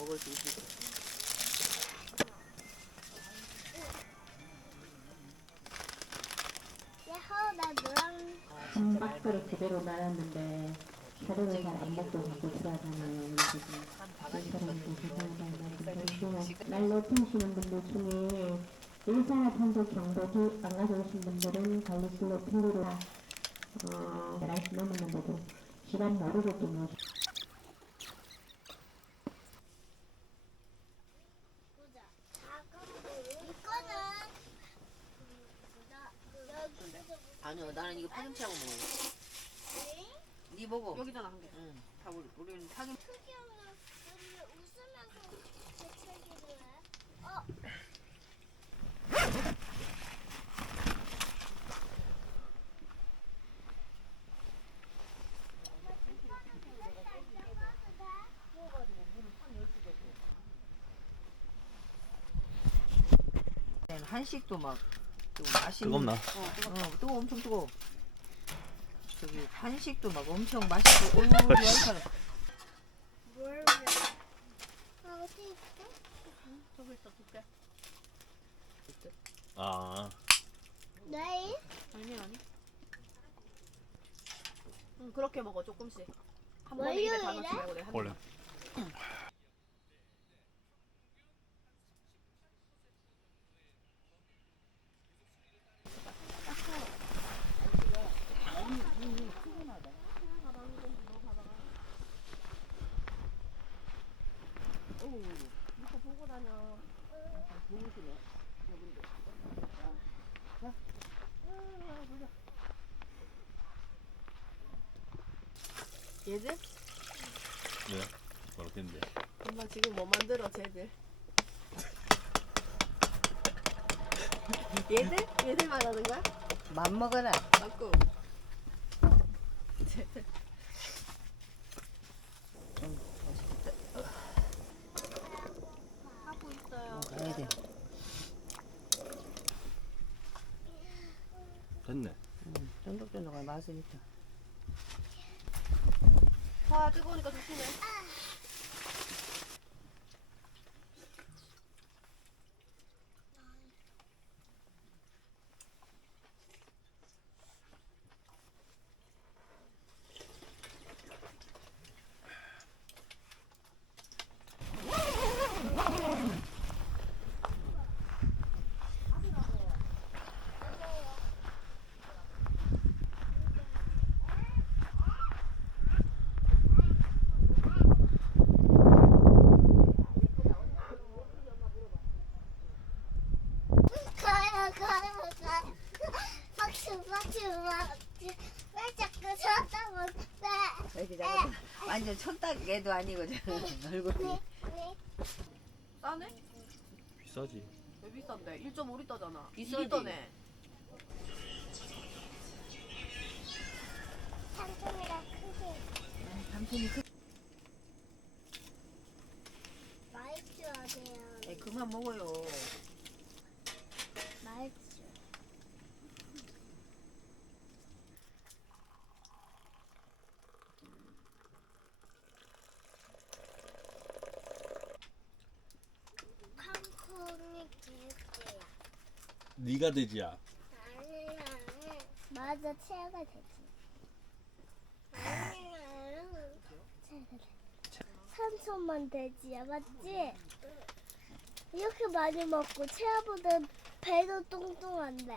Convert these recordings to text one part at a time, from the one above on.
먹을 수 있을 너랑 아, 한 박스를. 제대로 말았는데 사료를 잘안 먹고 자꾸 들어가잖아요. 바가지 사람도 대단하다는 날로 피우시는 분들 중에 일산화탄소 경보기 안 가져오신 분들은 관리실로 필요로 어, 11시 넘었는데도 시간 모르고 또 뭐. 보자. 이거는 여기서 아니요 나는 이거 파김치하고 먹어. 네 먹어. 여기다 한 개. 응. 다 우리 우리는 파김. 특이하면 우리 웃으면서 재채기를 해. 어. 한식도 막좀 맛있는. 뜨겁나? 어, 뜨거. 어, 뜨거 엄청 뜨거. 저기 한식도 막 엄청 맛있고. 오, 좋아하는 뭘 아, 어디 있어? 저기 있어 줄게. 아, 내일? 아니 아니. 응 그렇게 먹어 조금씩. 한 번에 입에 다 넣지? 말고 내가 한 원래. 번에. 이거 보고 다녀. 얘들? 네. 그렇겠는데. 엄마 지금 뭐 만들어 쟤들? 얘들? 얘들 말하는 거야? 맘 먹어라. 맞고. 쟤들. 하고 있어요. 가야 돼. 됐네. 응. 있다. 와 뜨거우니까 조심해. 가요 가요 가요. 박수 박수 박수. 왜 자꾸 쳐다보는 이렇게 잡아. 완전 촌딱애도 아니고 저 얼굴이. 네. 싸네? 비싸지. 왜 비싼데? 1.5리터잖아. 비싸지. 2리터네. 삼촌이랑 크게 삼촌이 크. 말주 하세요. 에이, 그만 먹어요. 말주. 콩콩이 개새야. 네가 되지야. 아니야. 맞아, 체어가 되지. 돼. 삼촌만 돼지야, 맞지? 이렇게 많이 먹고 체어보다 배도 뚱뚱한데.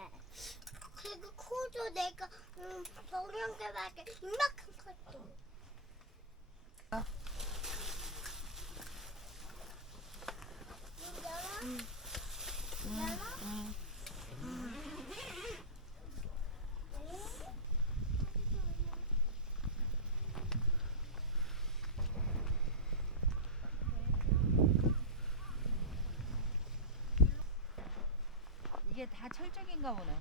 그리고 코도 내가 음, 동영계밖에 이만큼 컸어. 열어? 열어? 이게 다 철적인가 보네.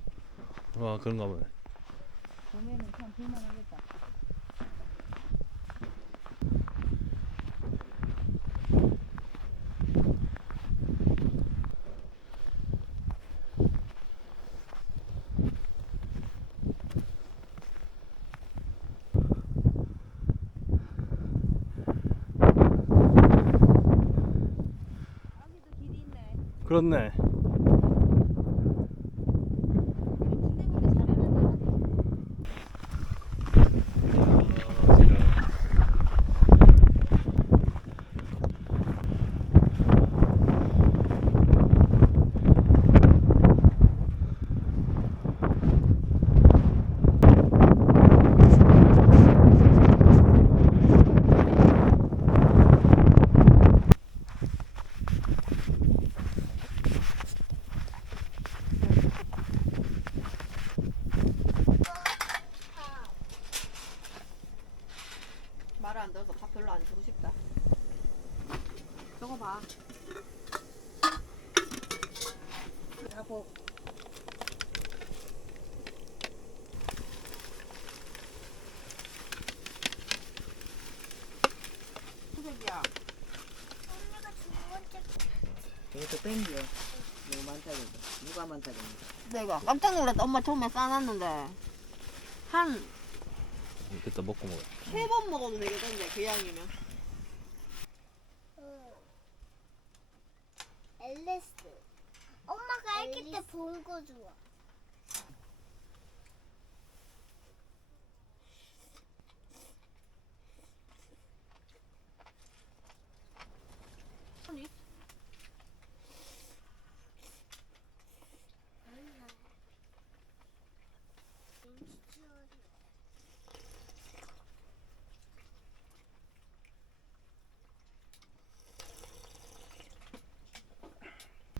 와 그런가 보네. 봄에는 참 볼만하겠다. 그렇네. 말을 안 들어서 밥 별로 안 주고 싶다. 저거 봐. 하고 수백이야. 언니가 두 번째 여기서 뺀겨 너무 많다고 누가 많다고 내가 깜짝 놀랐다. 엄마 처음에 싸놨는데 한 됐다 먹고 먹어. 먹어도 되겠던데 그 양이면. 앨리스. 엄마가 아기 때 본 거 좋아.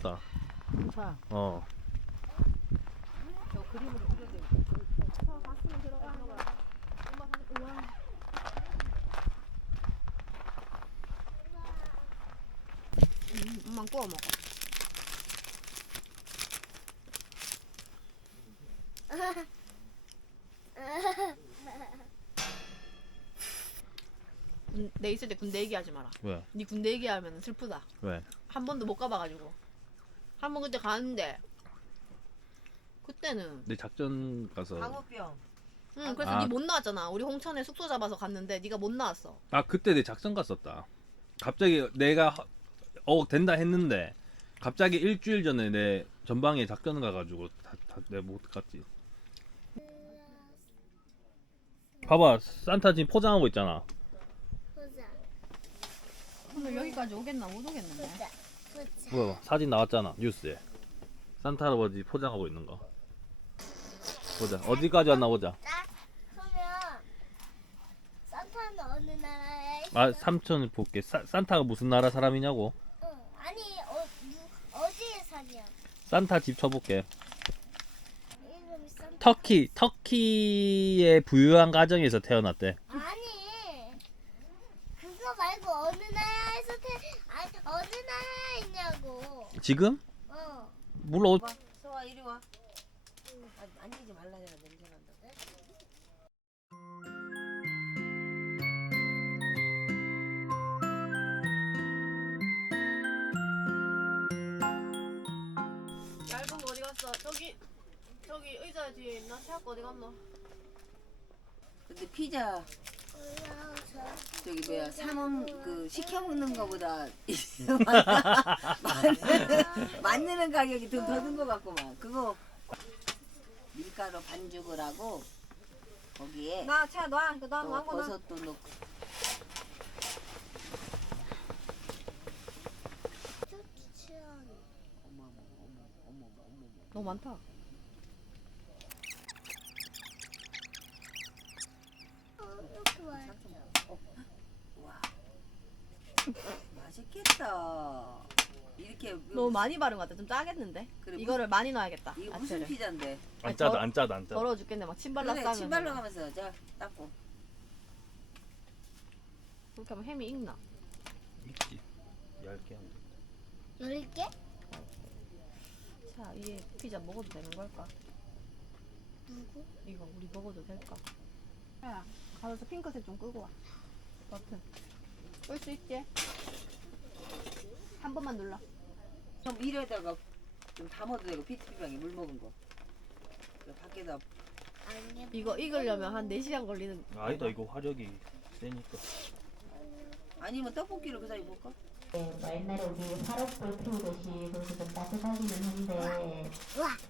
다 자, 어. 엄마 구워 먹어. 군- 내 있을 때 군대 얘기하지 마라. 왜? 네 군대 얘기하면 슬프다. 왜? 한 번도 못 가봐가지고. 한번 그때 가는데 그때는 내 작전 가서 광우병 응 그래서 아. 니 못 나왔잖아. 우리 홍천에 숙소 잡아서 갔는데 네가 못 나왔어. 아 그때 내 작전 갔었다. 갑자기 내가 하- 어 된다 했는데 갑자기 일주일 전에 내 전방에 작전 가가지고 다내못 갔지. 봐봐 산타 지금 포장하고 있잖아. 보자. 오늘 여기까지 오겠나 못 오겠는데. 보자. 뭐야 사진 나왔잖아 뉴스에 산타 할아버지 포장하고 있는 거. 보자 어디까지 왔나 보자. 산타는 어느 나라에? 아 삼촌을 볼게. 사- 산타가 무슨 나라 사람이냐고. 응. 아니 어 누, 어디에 살이야? 산타 집 쳐볼게. 터키 터키의 부유한 가정에서 태어났대. 아니 그거 말고 어느 나라에서 태 아니 어느 나라에 있냐고. 지금? 어. 몰라. 어- 와 서와 이리 와 아, 앉지 말라 내가 냄새 난다 얇은 거 어디 갔어? 저기 저기 의자 뒤에 있나? 체육 어디 갔노? 근데 피자 저기 뭐야 사먹 그 시켜 먹는 거보다 만드는 가격이 더 더든 것 같구만 그거 밀가루 반죽을 하고 거기에 나차 놔. 그다음 또 왕거 놔. 버섯도 넣고 취향. 어머 어머 어머 어머 어머 너무 많다. 어, 이렇게 말. 와 맛있겠다 이렇게 너무 많이 바른 것 같아. 좀 짜겠는데? 그래, 이거를 많이 넣어야겠다. 이거 무슨 야채를. 피자인데 안 짜다 안 짜다 안 짜다. 더러워 죽겠네. 막 침발라 그래 싸면. 침 발라가면서 자 닦고 그렇게 하면 햄이 익나? 있지. 얇게 하면 돼. 열 개? 자, 이 피자 먹어도 되는 걸까? 누구? 이거 우리 먹어도 될까? 야, 가서 핑크색 좀 끄고 와. 버튼. 끌 수 있지? 한 번만 눌러. 좀 이래다가 좀 담아도 되고 피트병에 물 먹은 거 저 밖에다. 이거 익으려면 한 4시간 걸리는. 아니다 이거 화력이 세니까. 아니면 떡볶이를 그 사이 볼까? 네, 뭐 옛날에 우리 화롯불 피우듯이 그렇게 좀 따뜻하기는 한데.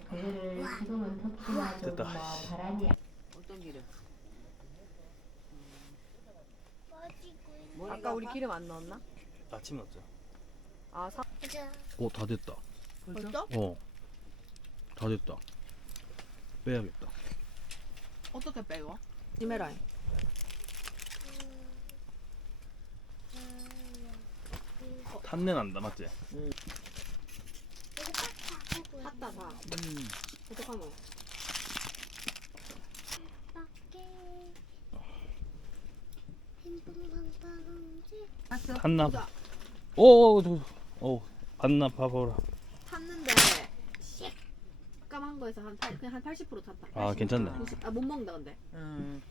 그거를 지금은 특히나 좀 됐다. 뭐 바람이 어떤 기름? 빠지고 있는 머리가 아까 우리 아파? 기름 안 넣었나? 아침 넣었죠. 아 사. 오, 다 됐다. 벌써? 어. 다 됐다. 빼야겠다. 어떻게 빼요? 심해라. 탄내 난다, 맞지? 잡고 샀다 다. 음. 어떡하노? 밖에 핑퐁乓乓지 봤어? 한나. 오, 오, 오, 한나 봐봐라. 탔는데 까만 거에서 한 팔- 그냥 한 80% 탔다. 아, 괜찮네. 아못 먹는다 근데. 음.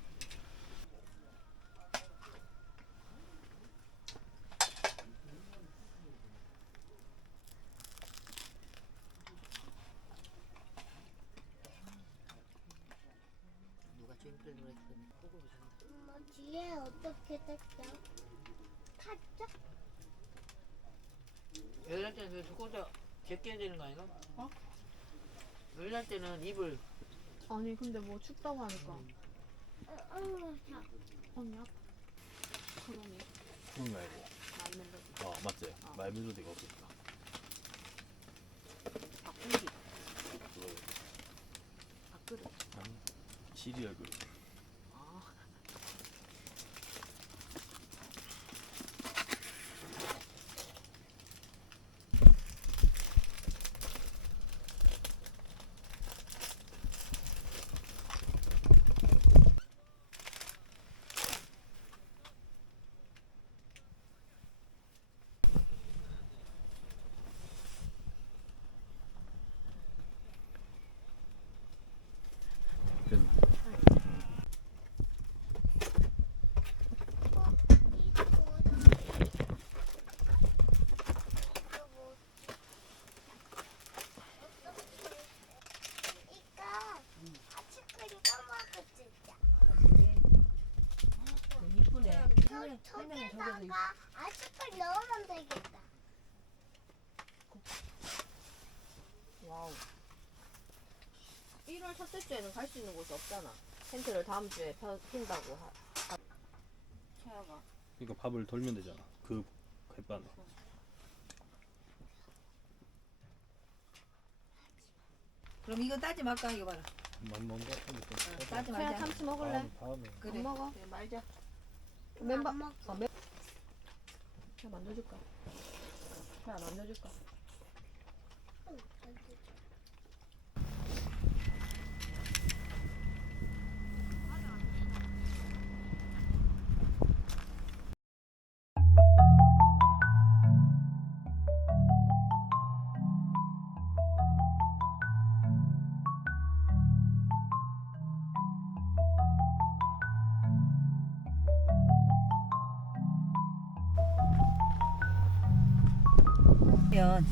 누가 주인플 노래했더니 호흡을 한다. 엄마 뒤에 어떻게 됐어? 탔죠? 열날 때는 그 두꺼워서 제껴야 되는 거 아닌가? 어? 열날 때는 입을 아니 근데 뭐 춥다고 하니까. 어, 어, 자. 언니야? 그러니 그런 거 아니고. 많이 맨다. 어, 맞지? 말 멜로디가 없으니까. 바꾸기. 그거 바꾸기. 아니, 시리얼 그룹. 저, 저기다가 아치크림 넣으면 되겠다. 와우. 1월 첫째 주에는 갈 수 있는 곳이 없잖아. 텐트를 다음 주에 펴, 핀다고 하. 채아가. 그러니까 밥을 돌면 되잖아. 그 햇반에. 그럼 이거 따지 말까 이거 봐라. 많이 먹는 같은데. 좀 따지 채아 말자. 참치 먹을래? 다음, 다음에. 그래. 안 먹어? 그래, 말자. 멤버. 안 먹어. 어, 멤. 채아 만져줄까? 채아 만져줄까? 면